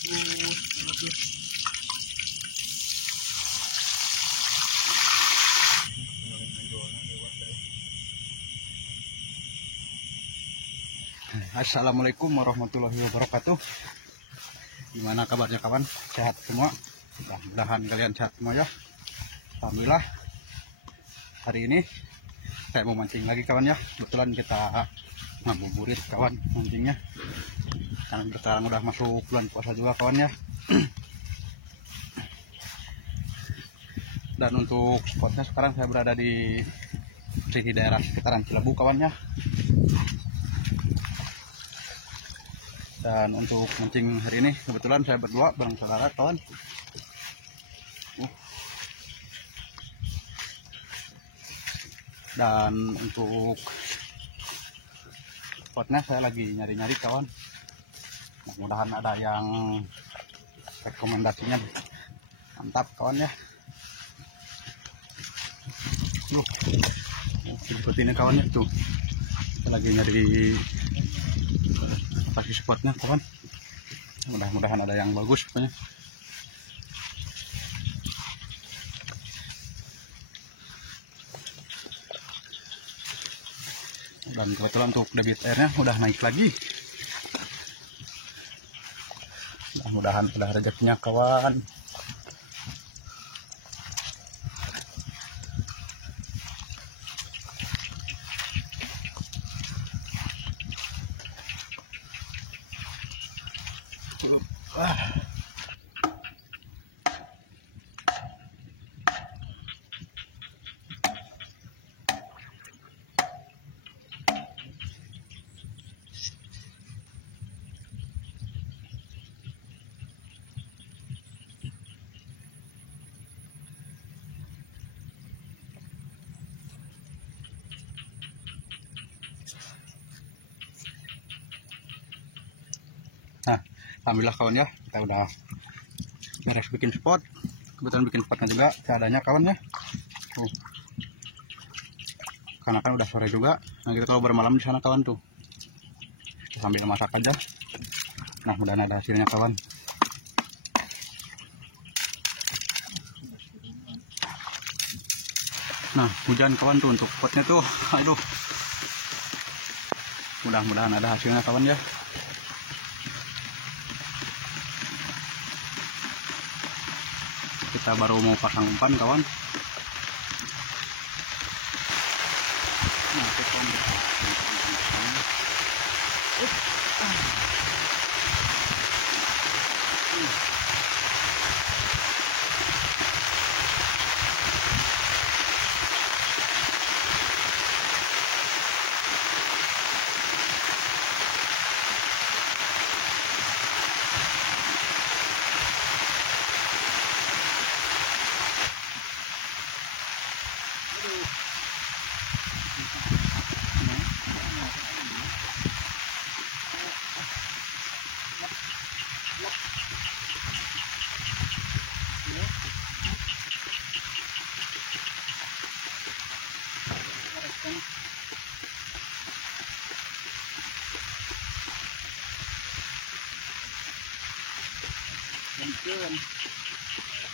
Assalamualaikum warahmatullahi wabarakatuh. Gimana kabarnya kawan? Sehat semua? Mudah-mudahan kalian sehat semua ya. Alhamdulillah. Hari ini saya mau mancing lagi kawan ya. Kebetulan kita ngabuburit kawan mancingnya. Karena sekarang udah masuk bulan puasa juga kawan ya. Dan untuk spotnya sekarang saya berada di daerah sekitaran Cilebu kawan ya. Dan untuk mancing hari ini kebetulan saya berdua bareng saudara kawan. Dan untuk spotnya saya lagi nyari-nyari kawan. Mudah-mudahan ada yang rekomendasinya mantap kawan ya. Seperti ini kawan ya tuh. Kita lagi nyari pasti spotnya kawan. Mudah-mudahan ada yang bagus pokoknya. Dan kebetulan untuk debit airnya udah naik lagi. Mudah-mudahan ada rezekinya kawan. Nah, alhamdulillah kawan ya, kita udah beres bikin spot. Kebetulan bikin spotnya juga seadanya kawan ya. Karena kan udah sore juga. Nah kita kalau bermalam di sana kawan tuh, sambil masak aja. Nah mudah-mudahan ada hasilnya kawan. Nah hujan kawan tuh untuk spotnya tuh, aduh. Mudah-mudahan ada hasilnya kawan ya. Kita baru mau pasang umpan kawan. Nah,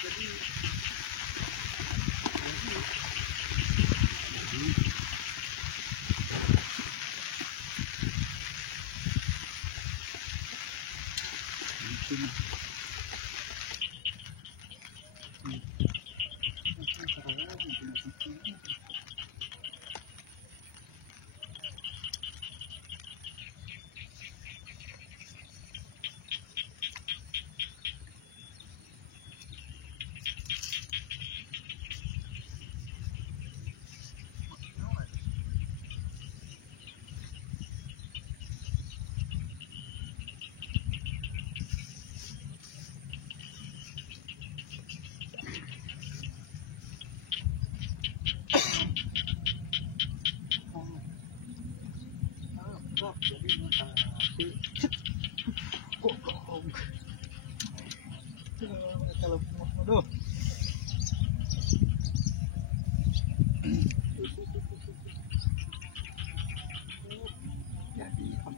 jadi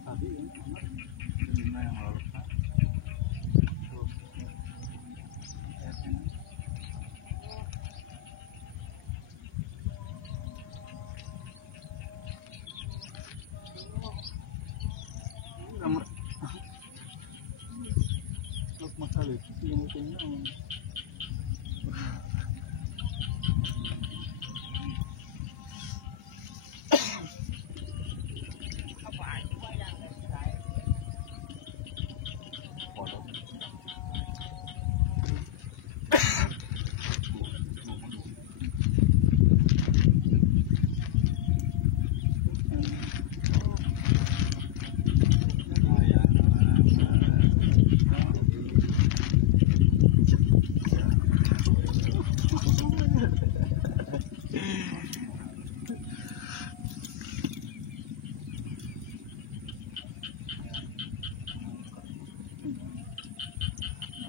tadi kali yang punya.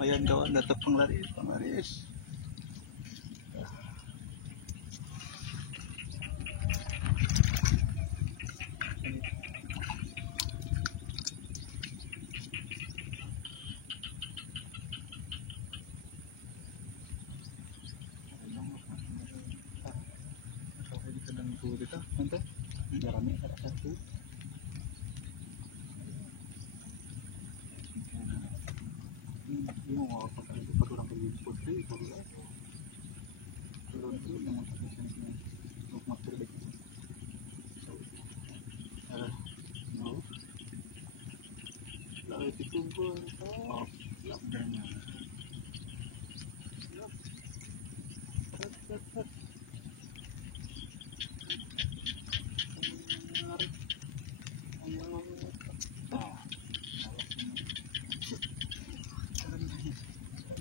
Ayan kawan, datang penglaris. Sedang tuh kita, nanti jalannya ada satu. Ini mau apa kali itu orang pergi putri baru turun tuh yang untuk sini untuk masker deh. No. Lalu dikumpul. Oh, jangan.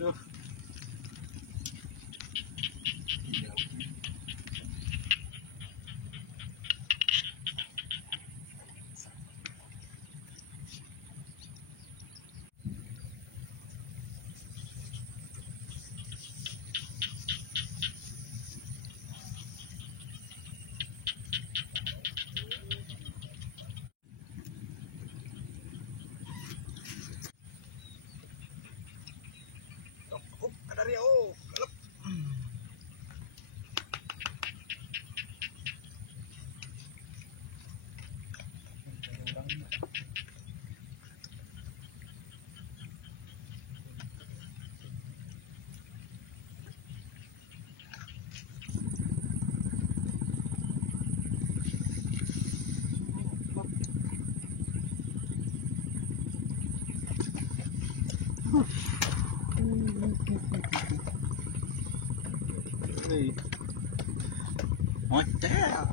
Aduh. Ada Rio. Kelep. Hotel.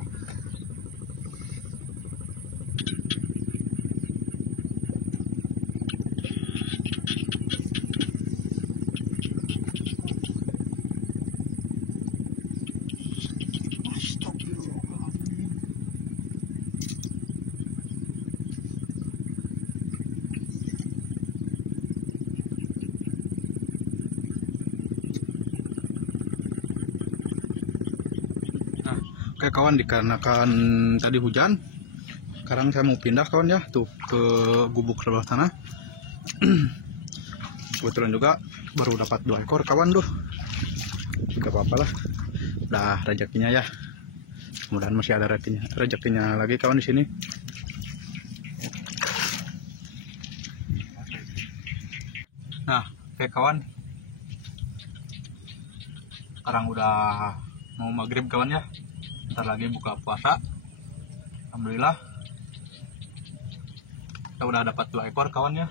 Oke kawan, dikarenakan tadi hujan, sekarang saya mau pindah kawan ya, tuh ke gubuk sebelah sana. Kebetulan juga baru dapat 2 ekor kawan tuh, gak apa-apa lah, udah rezekinya ya. Mudah-mudahan masih ada rezekinya lagi kawan di sini. Nah, oke kawan, sekarang udah mau maghrib kawan ya. Ntar lagi buka puasa. Alhamdulillah kita udah dapat 2 ekor kawan ya.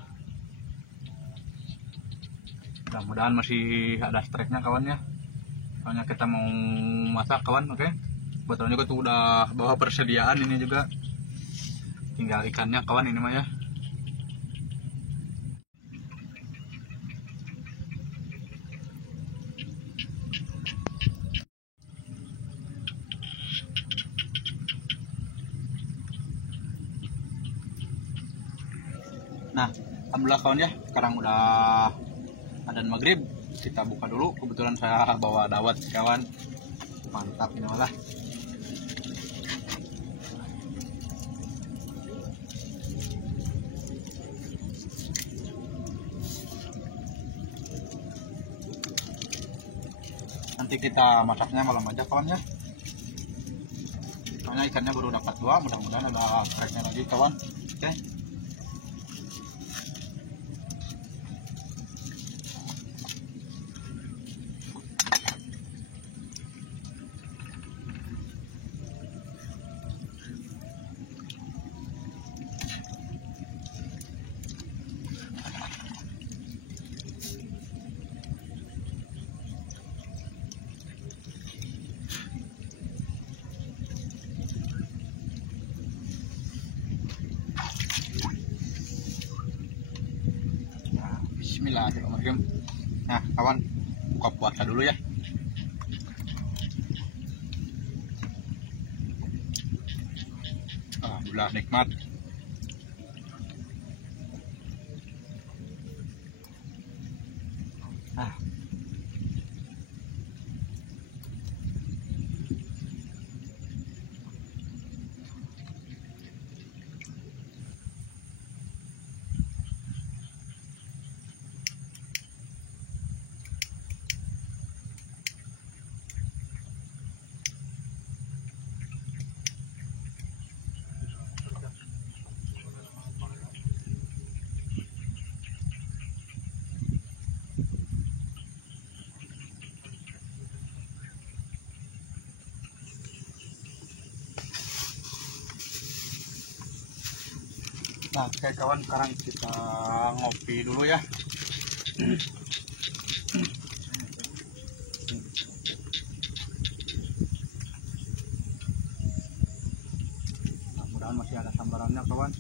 Mudah-mudahan masih ada streknya kawan ya. Soalnya kita mau masak kawan, oke. Kebetulan juga tuh udah bawa persediaan ini juga. Tinggal ikannya kawan ini mah ya. Nah, alhamdulillah kawan ya, sekarang udah adzan maghrib, kita buka dulu. Kebetulan saya bawa dawet kawan, mantap ini malah. Nanti kita masaknya malam aja kawan ya. Soalnya ikannya baru dapat 2, mudah-mudahan ada streknya lagi kawan. Oke. Bismillahirrahmanirrahim. Nah kawan, buka puasa dulu ya. Alhamdulillah nikmat. Nah, oke kawan, sekarang kita ngopi dulu ya. Mudah-mudahan masih ada sambarannya kawan.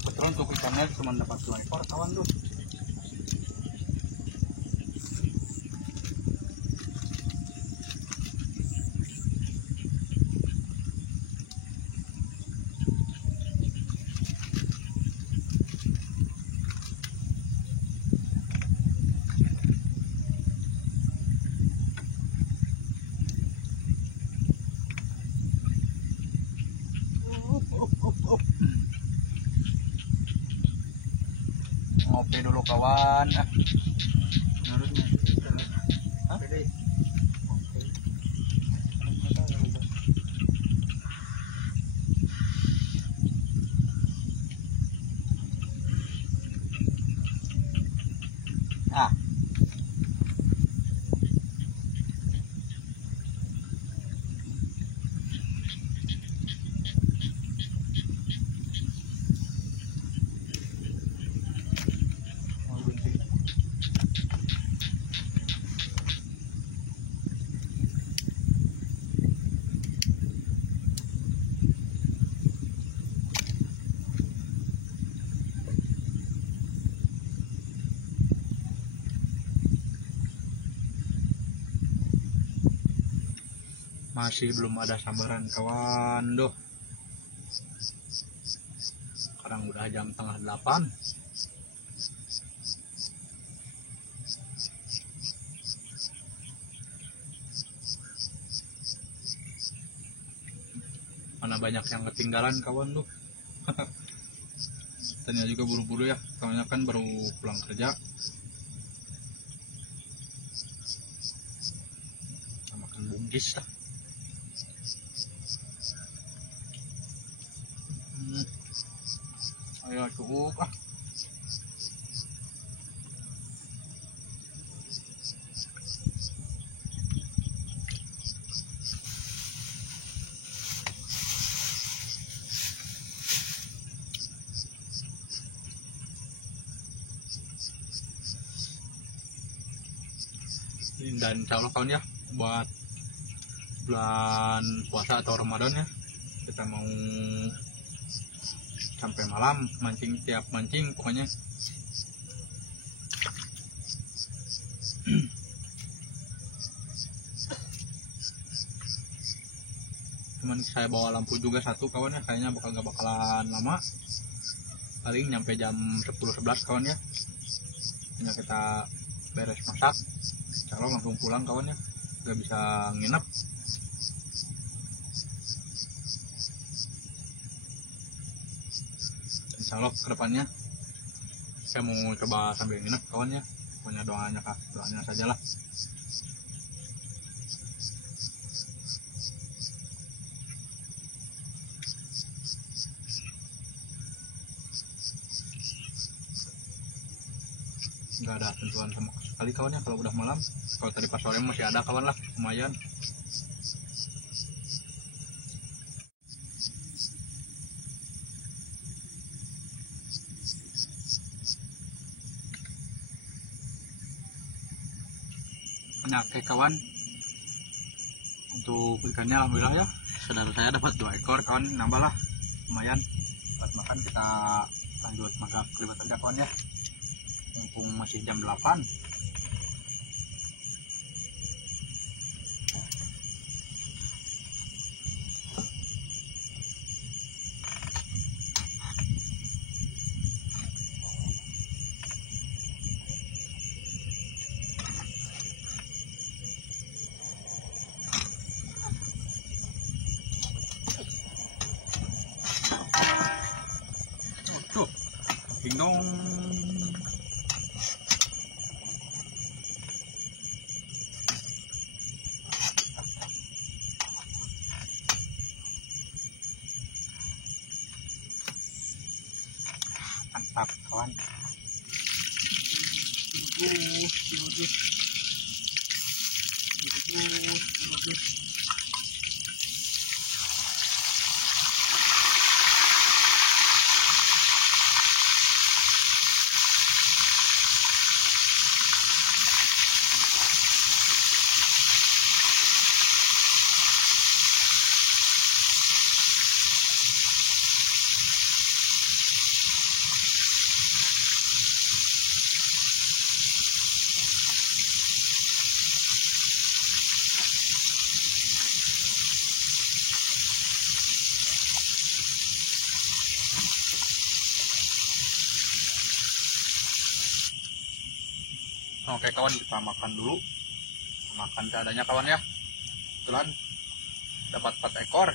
Kebetulan untuk ikannya cuma dapat 2 ekor kawan tuh. Ngopi dulu kawan. Ah. Masih belum ada sambaran kawan doh. Sekarang udah jam setengah 8. Mana banyak yang ketinggalan kawan tuh. Tanya juga buru-buru ya, soalnya kan baru pulang kerja. Makan buncis lah. Ayo cukup ah. Dan insya Allah kawan ya, buat bulan puasa atau Ramadan ya, kita mau sampai malam mancing, tiap mancing pokoknya. Cuman saya bawa lampu juga satu kawan ya, kayaknya gak bakalan lama, paling nyampe jam 10-11 kawan ya. Hanya kita beres masak, insya Allah langsung pulang kawan ya, gak bisa nginep. Insya Allah kedepannya saya mau coba sambil nginep kawan ya, punya doanya sajalah. Nggak ada sentuhan sama sekali kawan ya kalau udah malam. Kalau tadi pas sore masih ada kawan lah, lumayan. Nah, oke kawan, untuk ikannya alhamdulillah ya, saudara saya dapat 2 ekor kawan, nambah lah lumayan buat makan. Kita lanjut makan kelibat aja kawan ya, mumpung masih jam 8. Tuh, ding dong. Mantap kawan. Oke kawan, kita makan dulu. Makan seadanya kawan ya. Kebetulan dapat 4 ekor.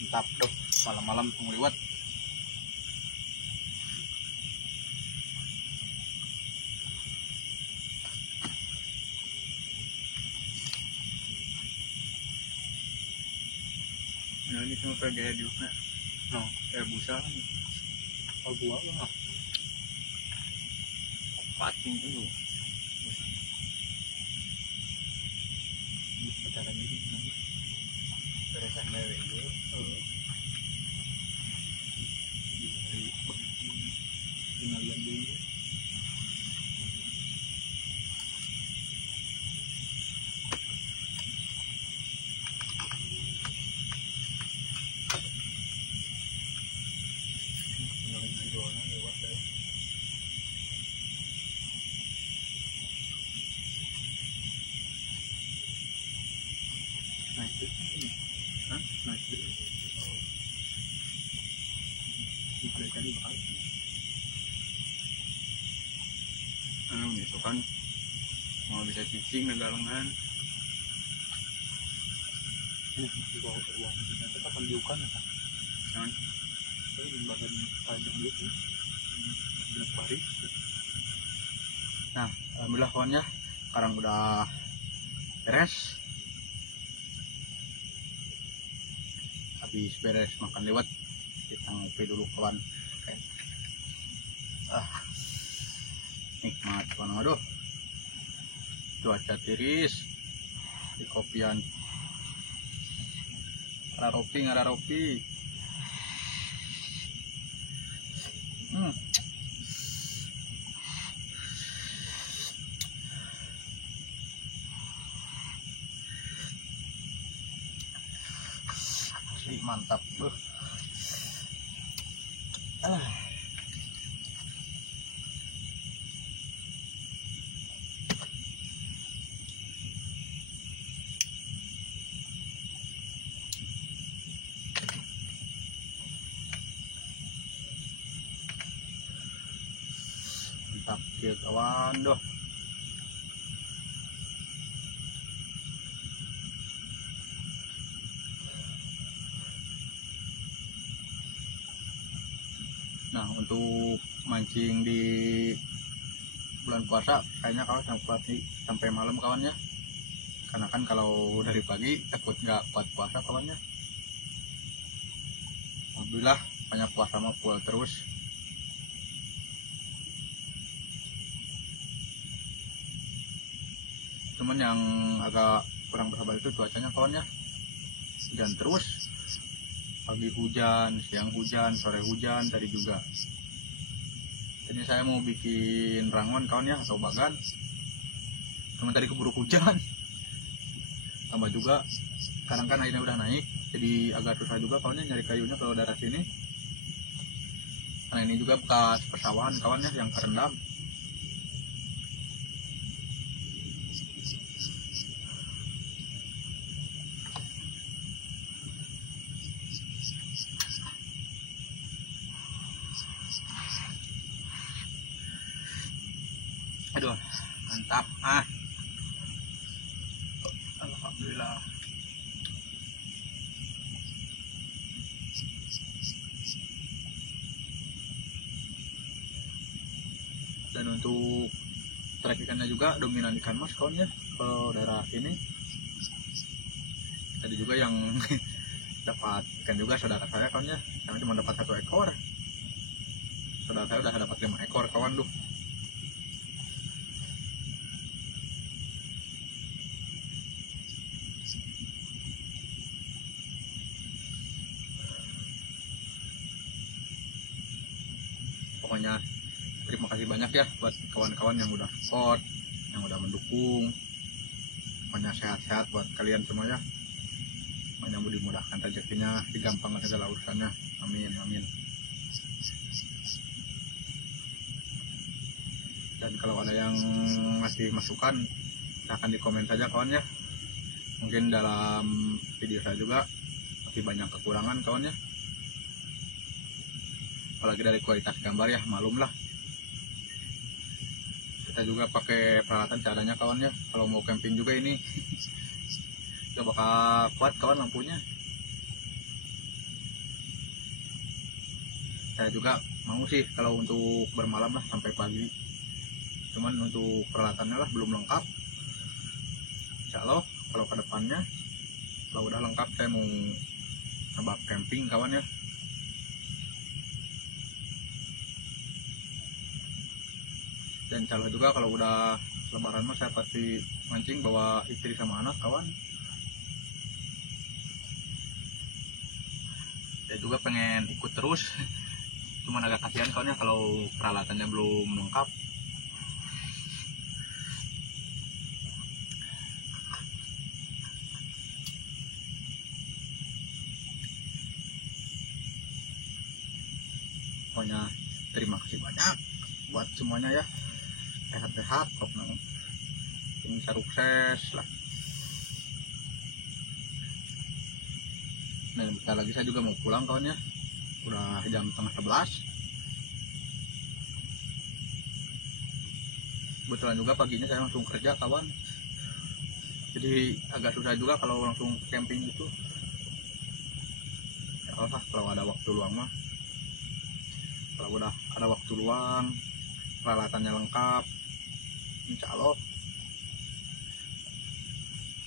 Mantap tuh, malam-malam liwat. Nah, ini cuma pergi juga. No, busa. Oh, buah lah. Pating dulu. Cara ini. Beresan lewe dulu. Kenalian dulu. Itu kan mau bisa cicing dan galangan. Di bawah teruang tetap pendiukan kan di bagian panjang dulu hari. Nah, alhamdulillah kawan ya, sekarang udah beres. Habis beres makan lewat, kita ngopi dulu kawan. Oke. Nikmat kawan. Aduh, cuaca tiris di kopian. Ada ropi. Asli mantap. Mantap ya kawan doh. Nah, untuk mancing di bulan puasa kayaknya kawan sampai malam kawannya, karena kan kalau dari pagi takut nggak kuat puasa kawannya. Alhamdulillah banyak puasa mah full terus. Cuman yang agak kurang bersabar itu cuacanya kawannya, hujan terus. pagi hujan, siang hujan, sore hujan, tadi juga. Jadi saya mau bikin rangon kawan ya, atau bagan. Cuma tadi keburu hujan. Tambah juga sekarang kan airnya udah naik, jadi agak susah juga kawannya nyari kayunya kalau daerah sini. Nah ini juga bekas persawahan kawannya yang kerendam. Aduh, mantap. Alhamdulillah. Dan untuk trek ikannya juga dominan ikan mas kawan ya, kalau daerah ini. Tadi juga yang dapat ikan juga saudara saya kawan ya, karena cuma dapat 1 ekor. Saudara saya udah dapat 5 ekor kawan tuh. Pokoknya terima kasih banyak ya buat kawan-kawan yang udah support, yang udah mendukung. Pokoknya sehat-sehat buat kalian semua ya. Pokoknya dimudahkan rezekinya, digampangkan segala urusannya. Amin, amin. Dan kalau ada yang ngasih masukan, silahkan di komen saja kawan ya. Mungkin dalam video saya juga masih banyak kekurangan kawan ya. Apalagi dari kualitas gambar ya, malum lah. Kita juga pakai peralatan seadanya kawan ya. Kalau mau camping juga ini gak bakal kuat kawan lampunya. Saya juga mau sih kalau untuk bermalam lah sampai pagi. Cuman untuk peralatannya lah belum lengkap. Insya Allah kalau ke depannya kalau udah lengkap saya mau coba camping kawan ya. Dan insya Allah juga kalau udah lebaran mah saya pasti mancing bawa istri sama anak kawan. Saya juga pengen ikut terus. Cuman agak kasihan kawan ya kalau peralatannya belum lengkap. Pokoknya terima kasih banyak buat semuanya ya. Sehat-sehat pokoknya. Ini sukses lah. Nah bentar lagi saya juga mau pulang kawan ya. Udah jam 10:30. Kebetulan juga paginya saya langsung kerja kawan. Jadi agak susah juga kalau langsung camping gitu. Ya Allah kalau ada waktu luang mah. Kalau udah ada waktu luang, peralatannya lengkap, insya Allah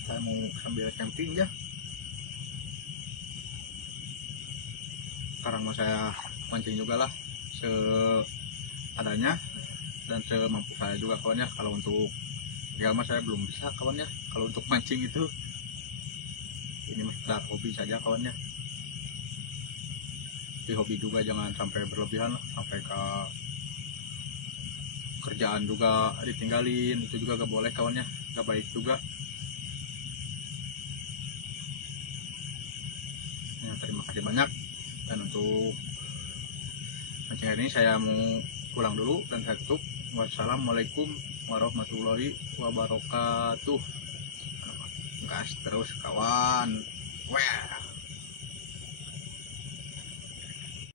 saya mau sambil camping ya. Sekarang mau saya mancing juga lah seadanya dan semampu saya juga kawan ya. Kalau untuk real mah saya belum bisa kawan ya. Kalau untuk mancing itu ini mah hobi saja kawan ya. Di hobi juga jangan sampai berlebihan lah, sampai ke kerjaan juga ditinggalin, itu juga gak boleh kawannya, gak baik juga ya. Terima kasih banyak. Dan untuk mancing hari ini saya mau pulang dulu dan saya tutup. Wassalamualaikum warahmatullahi wabarakatuh. Gas terus kawan. Wah.